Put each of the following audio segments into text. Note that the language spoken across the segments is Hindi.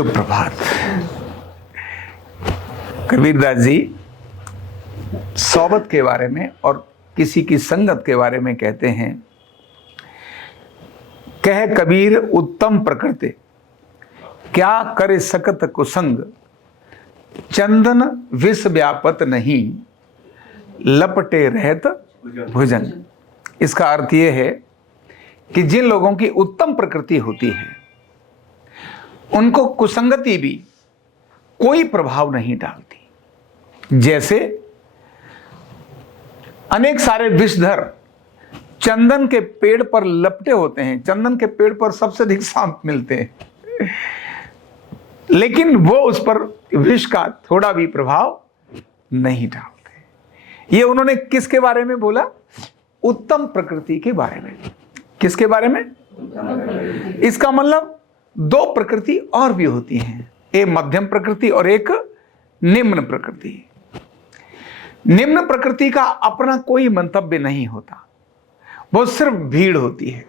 शुभ प्रभात। कबीरदास जी सोबत के बारे में और किसी की संगत के बारे में कहते हैं, कह कबीर उत्तम प्रकृति क्या करे सकत कुसंग, चंदन विष व्यापत नहीं लपटे रहत भुजंग। इसका अर्थ यह है कि जिन लोगों की उत्तम प्रकृति होती है उनको कुसंगति भी कोई प्रभाव नहीं डालती। जैसे अनेक सारे विषधर चंदन के पेड़ पर लपटे होते हैं, चंदन के पेड़ पर सबसे अधिक सांप मिलते हैं, लेकिन वो उस पर विष का थोड़ा भी प्रभाव नहीं डालते। ये उन्होंने किसके बारे में बोला? उत्तम प्रकृति के बारे में। किसके बारे में? इसका मतलब दो प्रकृति और भी होती हैं, एक मध्यम प्रकृति और एक निम्न प्रकृति। निम्न प्रकृति का अपना कोई मंतव्य नहीं होता, वो सिर्फ भीड़ होती है।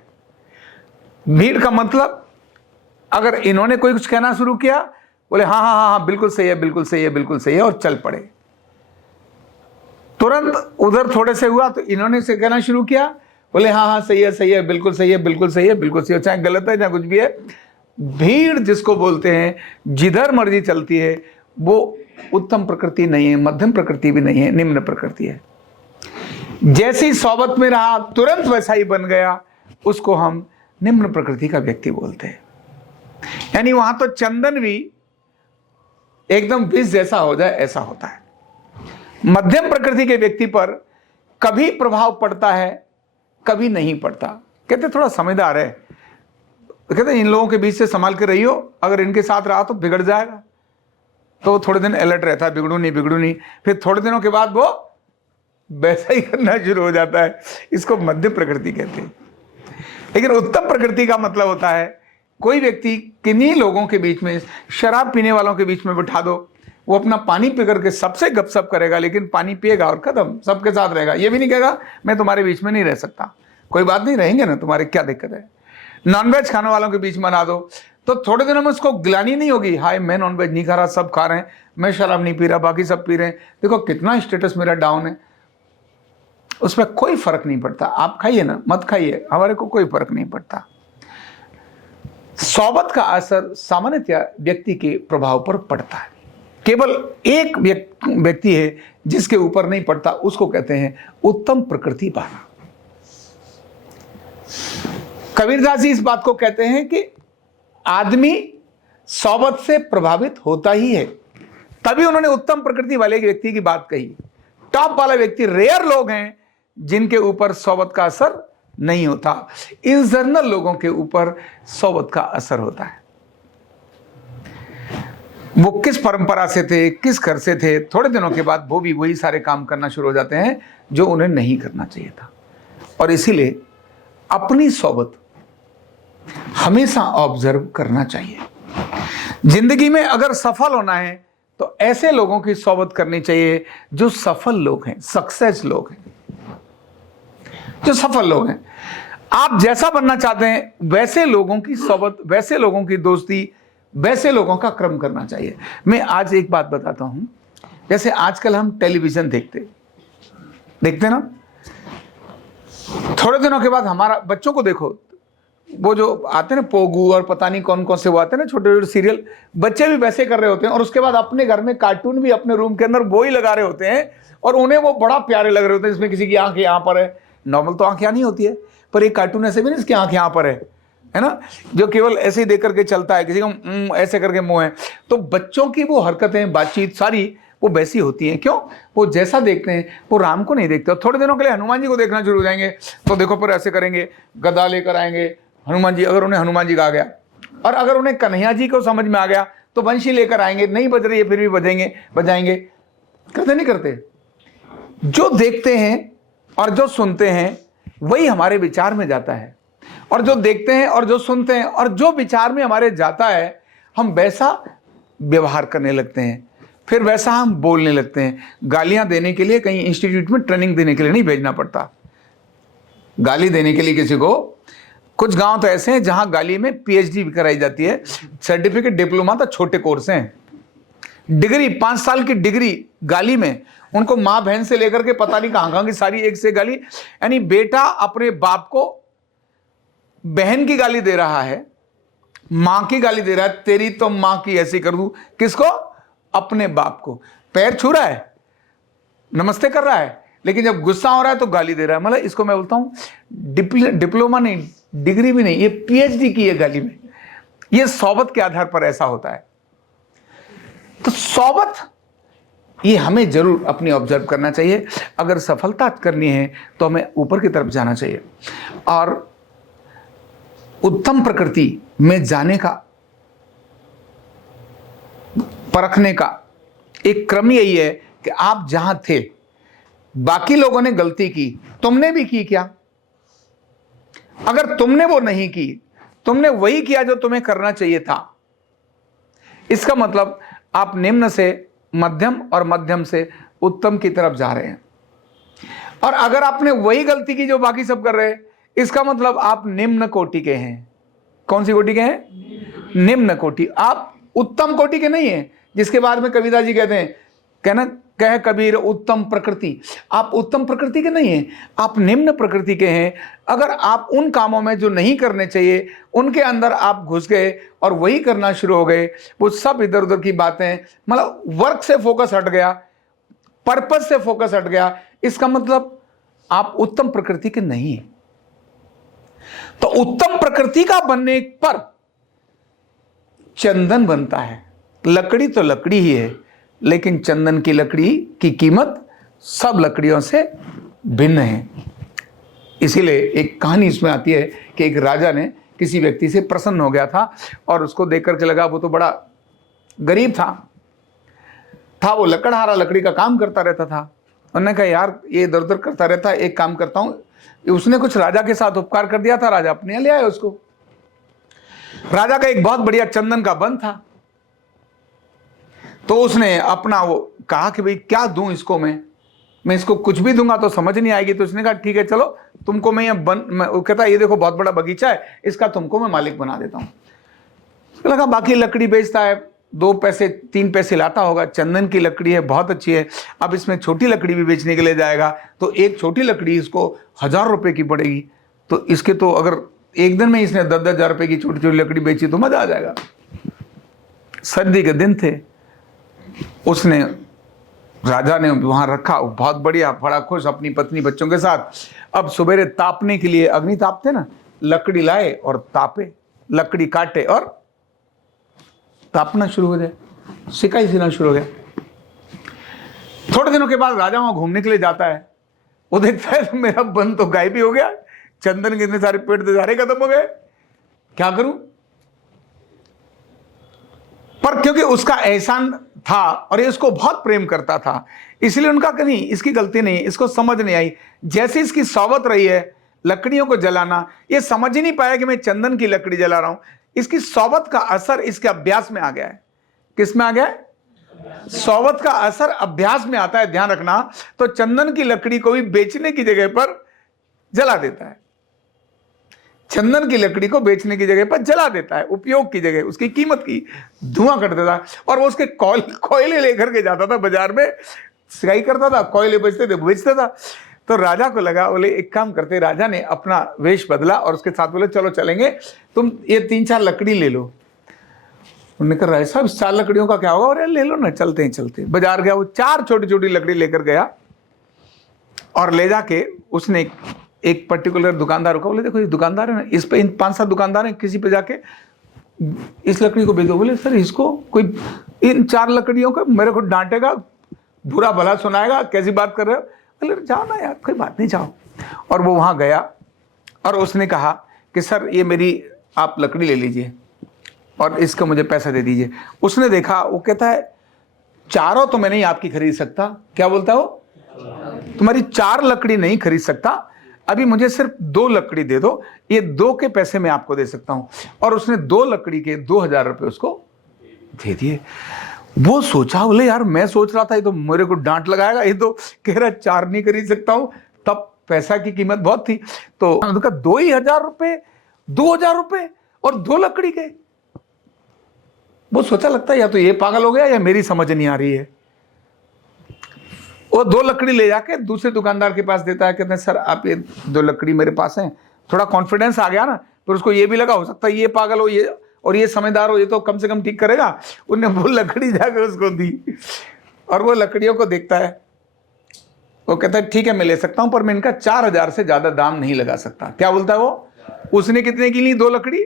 भीड़ का मतलब अगर इन्होंने कोई कुछ कहना शुरू किया, बोले हाँ हाँ हाँ हाँ बिल्कुल सही है, बिल्कुल सही है, बिल्कुल सही है, और चल पड़े। तुरंत उधर थोड़े से हुआ तो इन्होंने से कहना शुरू किया, बोले हाँ हाँ सही है, बिल्कुल सही है, बिल्कुल सही है, बिल्कुल सही है, चाहे गलत है चाहे कुछ भी है। भीड़ जिसको बोलते हैं, जिधर मर्जी चलती है, वो उत्तम प्रकृति नहीं है, मध्यम प्रकृति भी नहीं है, निम्न प्रकृति है। जैसी सोबत में रहा तुरंत वैसा ही बन गया, उसको हम निम्न प्रकृति का व्यक्ति बोलते हैं। यानी वहां तो चंदन भी एकदम विष जैसा हो जाए ऐसा होता है। मध्यम प्रकृति के व्यक्ति पर कभी प्रभाव पड़ता है, कभी नहीं पड़ता। कहते थोड़ा समझदार है, कहते इन लोगों के बीच से संभाल के रहियो, अगर इनके साथ रहा तो बिगड़ जाएगा। तो थोड़े दिन अलर्ट रहता है, बिगड़ू नहीं, फिर थोड़े दिनों के बाद वो वैसा ही करना शुरू हो जाता है। इसको मध्य प्रकृति कहते हैं। लेकिन उत्तम प्रकृति का मतलब होता है कोई व्यक्ति किन्हीं लोगों के बीच में, शराब पीने वालों के बीच में बिठा दो, वो अपना पानी पी करके सबसे गपशप करेगा, लेकिन पानी पिएगा और खत्म, सबके साथ रहेगा। ये भी नहीं कहेगा मैं तुम्हारे बीच में नहीं रह सकता। कोई बात नहीं, रहेंगे ना, तुम्हारे क्या दिक्कत है। नॉनवेज खाने वालों के बीच में बना दो तो थोड़े दिनों में उसको गिलानी नहीं होगी, हाय मैं नॉनवेज नहीं खा रहा, सब खा रहे हैं, मैं शराब नहीं पी रहा, बाकी सब पी रहे हैं, देखो कितना स्टेटस मेरा डाउन है। उस पर कोई फर्क नहीं पड़ता। आप खाइए ना, मत खाइए, हमारे को कोई फर्क नहीं पड़ता। सोबत का असर सामान्यतः व्यक्ति के प्रभाव पर पड़ता है। केवल एक व्यक्ति है जिसके ऊपर नहीं पड़ता, उसको कहते हैं उत्तम प्रकृति वाला। कबीरदास जी इस बात को कहते हैं कि आदमी सोबत से प्रभावित होता ही है, तभी उन्होंने उत्तम प्रकृति वाले व्यक्ति की बात कही। टॉप वाला व्यक्ति, रेयर लोग हैं जिनके ऊपर सोबत का असर नहीं होता। इन जनरल लोगों के ऊपर सोबत का असर होता है। वो किस परंपरा से थे, किस घर से थे, थोड़े दिनों के बाद वो भी वही सारे काम करना शुरू हो जाते हैं जो उन्हें नहीं करना चाहिए था। और इसीलिए अपनी सोबत हमेशा ऑब्जर्व करना चाहिए। जिंदगी में अगर सफल होना है तो ऐसे लोगों की सोबत करनी चाहिए जो सफल लोग हैं, सक्सेस लोग हैं, जो सफल लोग हैं। आप जैसा बनना चाहते हैं वैसे लोगों की सोबत, वैसे लोगों की दोस्ती, वैसे लोगों का क्रम करना चाहिए। मैं आज एक बात बताता हूं, जैसे आजकल हम टेलीविजन देखते ना, थोड़े दिनों के बाद हमारा बच्चों को देखो, वो जो आते हैं ना पोगू और पता नहीं कौन कौन से वो आते हैं ना छोटे छोटे सीरियल, बच्चे भी वैसे कर रहे होते हैं। और उसके बाद अपने घर में कार्टून भी अपने रूम के अंदर वो ही लगा रहे होते हैं और उन्हें वो बड़ा प्यारे लग रहे होते हैं। इसमें किसी की आंख यहाँ पर है, नॉर्मल तो आंख यहाँ नहीं होती है, पर एक कार्टून ऐसे भी नहीं इसकी आंख यहाँ पर है ना, जो केवल ऐसे ही देख करके चलता है, किसी को ऐसे करके मुंह है। तो बच्चों की वो हरकतें, बातचीत सारी वो वैसी होती हैं। क्यों? वो जैसा देखते हैं वो राम को नहीं देखते। थोड़े दिनों के लिए हनुमान जी को देखना शुरू हो जाएंगे तो देखो पर ऐसे करेंगे, गदा लेकर आएंगे हनुमान जी, अगर उन्हें हनुमान जी का आ गया, और अगर उन्हें कन्हैया जी को समझ में आ गया तो बंशी लेकर आएंगे, नहीं बज रही है फिर भी बजाएंगे। करते नहीं करते? जो देखते हैं और जो सुनते हैं वही हमारे विचार में जाता है, और जो देखते हैं और जो सुनते हैं और जो विचार में हमारे जाता है, हम वैसा व्यवहार करने लगते हैं, फिर वैसा हम बोलने लगते हैं। गालियां देने के लिए कहीं इंस्टीट्यूट में ट्रेनिंग देने के लिए नहीं भेजना पड़ता। गाली देने के लिए किसी को कुछ गांव तो ऐसे हैं जहां गाली में पीएचडी भी कराई जाती है, सर्टिफिकेट डिप्लोमा तो छोटे कोर्स हैं, डिग्री 5 साल की डिग्री गाली में, उनको मां बहन से लेकर के पता नहीं कहां कहां की सारी एक से गाली। यानी बेटा अपने बाप को बहन की गाली दे रहा है, मां की गाली दे रहा है, तेरी तो मां की ऐसी कर दूं। किसको? अपने बाप को। पैर छू रहा है, नमस्ते कर रहा है, लेकिन जब गुस्सा हो रहा है तो गाली दे रहा है। मतलब इसको मैं बोलता हूं डिप्लोमा नहीं, डिग्री भी नहीं, ये पीएचडी की है गाली में। ये सोबत के आधार पर ऐसा होता है। तो सोबत ये हमें जरूर अपनी ऑब्जर्व करना चाहिए। अगर सफलता करनी है तो हमें ऊपर की तरफ जाना चाहिए और उत्तम प्रकृति में जाने का, परखने का एक क्रम यही है कि आप जहां थे, बाकी लोगों ने गलती की, तुमने भी की क्या? अगर तुमने वो नहीं की, तुमने वही किया जो तुम्हें करना चाहिए था, इसका मतलब आप निम्न से मध्यम और मध्यम से उत्तम की तरफ जा रहे हैं। और अगर आपने वही गलती की जो बाकी सब कर रहे हैं, इसका मतलब आप निम्न कोटि के हैं। कौन सी कोटि के हैं? निम्न कोटि। आप उत्तम कोटि के नहीं हैं, जिसके बाद में कबीरदास जी कहते हैं, कहना कह कबीर उत्तम प्रकृति। आप उत्तम प्रकृति के नहीं हैं, आप निम्न प्रकृति के हैं। अगर आप उन कामों में जो नहीं करने चाहिए उनके अंदर आप घुस गए और वही करना शुरू हो गए, वो सब इधर उधर की बातें, मतलब वर्क से फोकस हट गया, पर्पस से फोकस हट गया, इसका मतलब आप उत्तम प्रकृति के नहीं हैं। तो उत्तम प्रकृति का बनने पर चंदन बनता है। लकड़ी तो लकड़ी ही है, लेकिन चंदन की लकड़ी की कीमत सब लकड़ियों से भिन्न है। इसीलिए एक कहानी इसमें आती है कि एक राजा ने किसी व्यक्ति से प्रसन्न हो गया था और उसको देख करके लगा वो तो बड़ा गरीब था वो लकड़हारा, लकड़ी का काम करता रहता था। उन्होंने कहा यार ये इधर उधर करता रहता है, एक काम करता हूं, उसने कुछ राजा के साथ उपकार कर दिया था, राजा अपने यहाँ ले आया उसको। राजा का एक बहुत बढ़िया चंदन का बन था, तो उसने अपना वो कहा कि भाई क्या दूं इसको, मैं इसको कुछ भी दूंगा तो समझ नहीं आएगी। तो उसने कहा ठीक है चलो तुमको मैं ये वो कहता ये देखो बहुत बड़ा बगीचा है, इसका तुमको मैं मालिक बना देता हूं। लगा बाकी लकड़ी बेचता है, 2 पैसे 3 पैसे लाता होगा, चंदन की लकड़ी है बहुत अच्छी है, अब इसमें छोटी लकड़ी भी बेचने के लिए जाएगा तो एक छोटी लकड़ी इसको 1000 रुपए की पड़ेगी। तो इसके तो अगर एक दिन में इसने 10-10 हजार रुपए की छोटी छोटी लकड़ी बेची तो मजा आ जाएगा। सर्दी के दिन थे, उसने राजा ने वहां रखा, बहुत बढ़िया, बड़ा खुश अपनी पत्नी बच्चों के साथ। अब सवेरे तापने के लिए अग्नि तापते ना, लकड़ी लाए और तापे, लकड़ी काटे और तापना शुरू हो जाए, सिकाई सीना शुरू हो गया। थोड़े दिनों के बाद राजा वहां घूमने के लिए जाता है, वो देखता है तो मेरा बन तो गायब ही हो गया, चंदन के इतने सारे पेड़ तो सारे खत्म हो गए, क्या करूं? पर क्योंकि उसका एहसान था और ये उसको बहुत प्रेम करता था, इसलिए उनका कहीं इसकी गलती नहीं, इसको समझ नहीं आई। जैसे इसकी सोबत रही है लकड़ियों को जलाना, ये समझ ही नहीं पाया कि मैं चंदन की लकड़ी जला रहा हूं। इसकी सोबत का असर इसके अभ्यास में आ गया है। किस में आ गया है? सोबत का असर अभ्यास में आता है, ध्यान रखना। तो चंदन की लकड़ी को भी बेचने की जगह पर जला देता है, चंदन की लकड़ी को बेचने की जगह पर जला देता है, उपयोग की जगह उसकी कीमत की धुआं कर देता है। और वो उसके कोयले लेकर के जाता था बाजार में, सिकाई करता था, कोयले बेचता था। तो राजा को लगा, बोले एक काम करते, राजा ने अपना वेश बदला और उसके साथ बोले चलो चलेंगे, तुम ये 3-4 लकड़ी ले लो। उन्होंने कहा राय साहब 4 लकड़ियों का क्या होगा? और ले लो ना, चलते हैं चलते। बाजार गया, वो 4 छोटी छोटी लकड़ी लेकर गया और ले जाके उसने एक पर्टिकुलर दुकानदार को बोले देखो ये दुकानदार है ना, इस पे इन 5-7 दुकानदार हैं, किसी पे जाके इस लकड़ी को बेचो। बोले सर इसको कोई इन 4 लकड़ियों का मेरे को डांटेगा, बुरा भला सुनाएगा, कैसी बात कर रहे हो? बोले जाओ ना यार, कोई बात नहीं, जाओ। और वो वहां गया और उसने कहा कि सर ये मेरी आप लकड़ी ले लीजिए और इसका मुझे पैसा दे दीजिए। उसने देखा, वो कहता है चारों तो मैं नहीं आपकी खरीद सकता। क्या बोलता हो? तुम्हारी 4 लकड़ी नहीं खरीद सकता, अभी मुझे सिर्फ 2 लकड़ी दे दो, ये 2 के पैसे मैं आपको दे सकता हूं। और उसने 2 लकड़ी के 2000 रुपए उसको दे दिए। वो सोचा, बोले यार मैं सोच रहा था ये तो मेरे को डांट लगाएगा, ये तो कह रहा 4 नहीं खरीद सकता हूं। तब पैसा की कीमत बहुत थी, तो उनका 2000 रुपए 2,000 रुपए और 2 लकड़ी के। वो सोचा लगता है या तो ये पागल हो गया या मेरी समझ नहीं आ रही है। वो 2 लकड़ी ले जाके दूसरे दुकानदार के पास देता है, कहते हैं सर आप ये 2 लकड़ी मेरे पास हैं। थोड़ा कॉन्फिडेंस आ गया ना, फिर उसको ये भी लगा हो सकता है ये पागल हो ये और ये समझदार हो, ये तो कम से कम ठीक करेगा। उनने वो लकड़ी जाकर उसको दी और वो लकड़ियों को देखता है, वो कहता है ठीक है मैं ले सकता हूं, पर मैं इनका 4,000 से ज्यादा दाम नहीं लगा सकता। क्या बोलता है वो? उसने कितने की ली? 2 लकड़ी,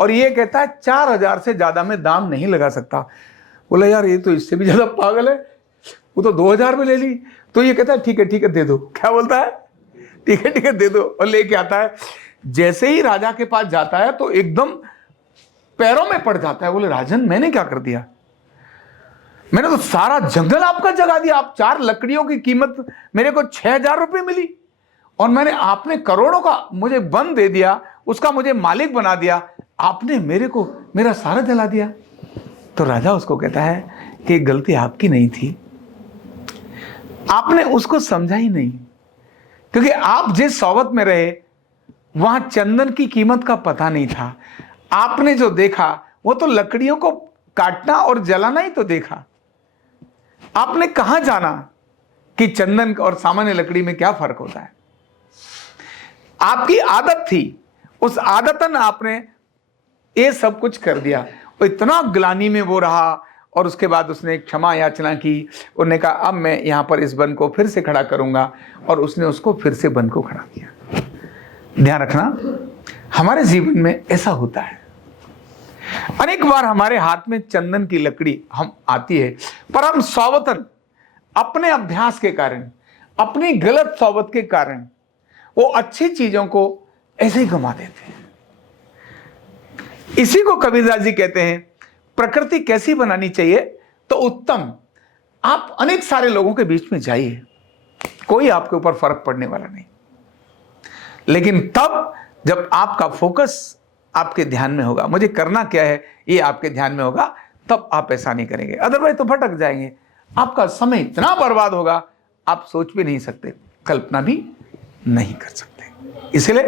और ये कहता है 4,000 से ज्यादा मैं दाम नहीं लगा सकता। बोला यार ये तो इससे भी ज्यादा पागल है, वो तो 2,000 में ले ली। तो ये कहता है ठीक है दे दो। क्या बोलता है? ठीक है दे दो, और लेके आता है। जैसे ही राजा के पास जाता है तो एकदम पैरों में पड़ जाता है। बोले राजन मैंने क्या कर दिया? मैंने तो सारा जंगल आपका जगा दिया। आप 4 लकड़ियों की कीमत मेरे को 6,000 रुपए मिली, और मैंने आपने करोड़ों का मुझे वन दे दिया, उसका मुझे मालिक बना दिया। आपने मेरे को मेरा सारा जला दिया। तो राजा उसको कहता है कि गलती आपकी नहीं थी, आपने उसको समझा ही नहीं, क्योंकि आप जिस सोबत में रहे वहां चंदन की कीमत का पता नहीं था। आपने जो देखा वो तो लकड़ियों को काटना और जलाना ही तो देखा। आपने कहां जाना कि चंदन और सामान्य लकड़ी में क्या फर्क होता है। आपकी आदत थी, उस आदतन आपने ये सब कुछ कर दिया। वो इतना ग्लानि में वो रहा, और उसके बाद उसने क्षमा याचना की। उन्होंने कहा अब मैं यहां पर इस बन को फिर से खड़ा करूंगा, और उसने उसको फिर से बन को खड़ा किया। ध्यान रखना हमारे जीवन में ऐसा होता है। अनेक बार हमारे हाथ में चंदन की लकड़ी हम आती है, पर हम सौवतन अपने अभ्यास के कारण, अपनी गलत सौबत के कारण वो अच्छी चीजों को ऐसे ही गंवा देते हैं। इसी को कबीरदास जी कहते हैं प्रकृति कैसी बनानी चाहिए तो उत्तम। आप अनेक सारे लोगों के बीच में जाइए, कोई आपके ऊपर फर्क पड़ने वाला नहीं, लेकिन तब जब आपका फोकस आपके ध्यान में होगा, मुझे करना क्या है ये आपके ध्यान में होगा, तब आप ऐसा नहीं करेंगे। अदरवाइज तो भटक जाएंगे, आपका समय इतना बर्बाद होगा आप सोच भी नहीं सकते, कल्पना भी नहीं कर सकते। इसलिए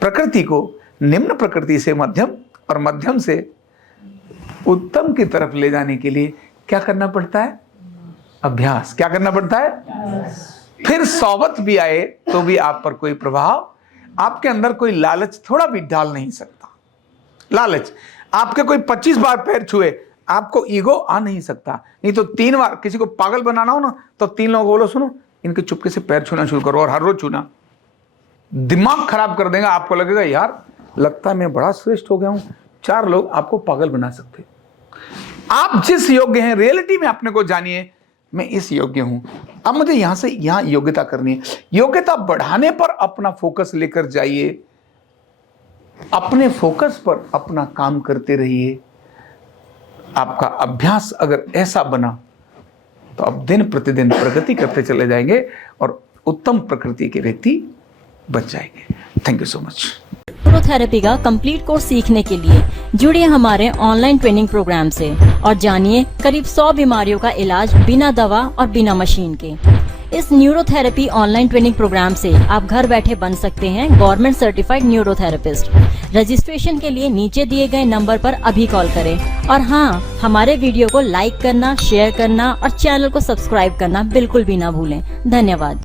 प्रकृति को निम्न प्रकृति से मध्यम और मध्यम से उत्तम की तरफ ले जाने के लिए क्या करना पड़ता है? अभ्यास। क्या करना पड़ता है? फिर सोबत भी आए तो भी आप पर कोई प्रभाव, आपके अंदर कोई लालच थोड़ा भी डाल नहीं सकता। लालच आपके कोई 25 बार पैर छुए, आपको ईगो आ नहीं सकता। नहीं तो 3 बार किसी को पागल बनाना हो ना, तो 3 लोगों को बोलो सुनो इनके चुपके से पैर छूना शुरू करो, और हर रोज छूना। दिमाग खराब कर देगा, आपको लगेगा यार लगता है मैं बड़ा श्रेष्ठ हो गया हूं। 4 लोग आपको पागल बना सकते। आप जिस योग्य हैं, रियलिटी में अपने को जानिए, मैं इस योग्य हूं, अब मुझे यहां से यहां योग्यता करनी है। योग्यता बढ़ाने पर अपना फोकस लेकर जाइए, अपने फोकस पर अपना काम करते रहिए। आपका अभ्यास अगर ऐसा बना तो आप दिन प्रतिदिन प्रगति करते चले जाएंगे और उत्तम प्रकृति के व्यक्ति बच जाएंगे। Thank you so much. Neurotherapy का कंप्लीट कोर्स सीखने के लिए जुड़िए हमारे ऑनलाइन ट्रेनिंग प्रोग्राम से और जानिए करीब 100 बीमारियों का इलाज बिना दवा और बिना मशीन के। इस न्यूरोथेरेपी ऑनलाइन ट्रेनिंग प्रोग्राम से आप घर बैठे बन सकते हैं गवर्नमेंट सर्टिफाइड न्यूरोथेरेपिस्ट। रजिस्ट्रेशन के लिए नीचे दिए गए नंबर पर अभी कॉल करें। और हाँ, हमारे वीडियो को लाइक करना, शेयर करना और चैनल को सब्सक्राइब करना बिल्कुल भी ना भूलें। धन्यवाद।